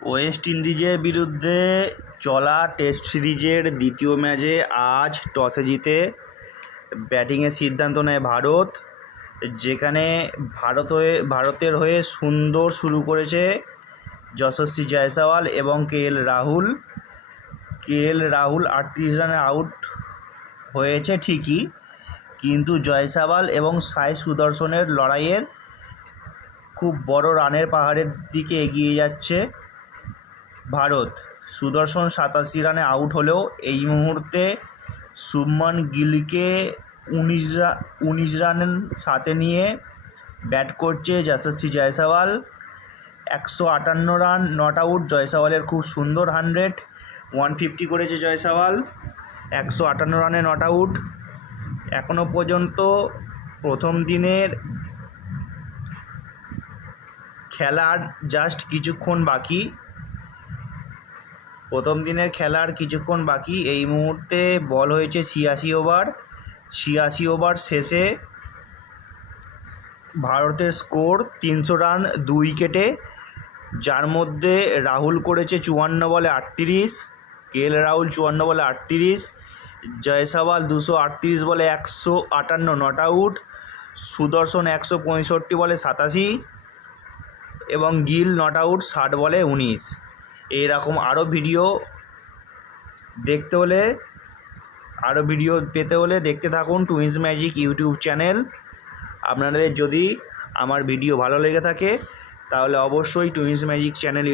West ইন্ডিজের বিরুদ্ধে চলা টেস্ট সিরিজের দ্বিতীয় ম্যাচে আজ টসে জিতে ব্যাটিংয়ের সিদ্ধান্ত নেয় ভারত, যেখানে ভারতের হয়ে সুন্দর শুরু করেছে যশস্বী জয়সওয়াল এবং কে এল রাহুল 38 রানে আউট হয়েছে ঠিকই, কিন্তু জয়সওয়াল এবং সাই সুদর্শনের লড়াইয়ের খুব বড় রানের পাহাড়ের দিকে এগিয়ে যাচ্ছে ভারত। সুদর্শন 87 রানে আউট হলেও এই মুহূর্তে শুভমান গিলকে 19 রান সাথে নিয়ে ব্যাট করছে যশস্বী জয়সওয়াল। 158 রান নট আউট। জয়সওয়ালের খুব সুন্দর 150 করেছে জয়সওয়াল, 158 রানে নট আউট। এখনও পর্যন্ত প্রথম দিনের খেলার কিছুক্ষণ বাকি। এই মুহূর্তে বল হয়েছে 86 ওভার শেষে ভারতের স্কোর 300 রান 2 উইকেটে, যার মধ্যে রাহুল করেছে 54 বলে 38, কে.এল. রাহুল 54 বলে 38, জয়সওয়াল 238 বলে 158 নট আউট, সুদর্শন 165 বলে 87 এবং গিল নট আউট 60 বলে 19। এইরকম আরও ভিডিও পেতে হলে দেখতে থাকুন টুইন্স ম্যাজিক ইউটিউব চ্যানেল। আপনাদের যদি আমার ভিডিও ভালো লেগে থাকে তাহলে অবশ্যই twins magic channel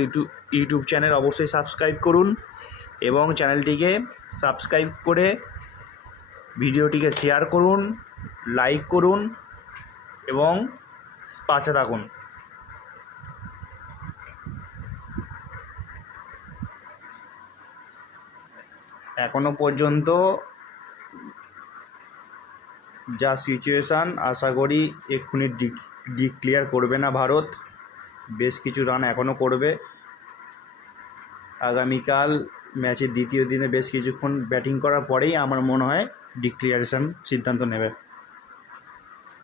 YouTube channel অবশ্যই সাবস্ক্রাইব করুন এবং চ্যানেলটিকে সাবস্ক্রাইব করে ভিডিওটিকে শেয়ার করুন, লাইক করুন এবং পাশে থাকুন। এখনও পর্যন্ত যা সিচুয়েশান, আশা করি এক্ষুনি ডিক্লেয়ার করবে না ভারত, বেশ কিছু রান এখনও করবে। আগামীকাল ম্যাচের দ্বিতীয় দিনে বেশ কিছুক্ষণ ব্যাটিং করার পরেই আমার মনে হয় ডিক্লিয়ারেশন সিদ্ধান্ত নেবে।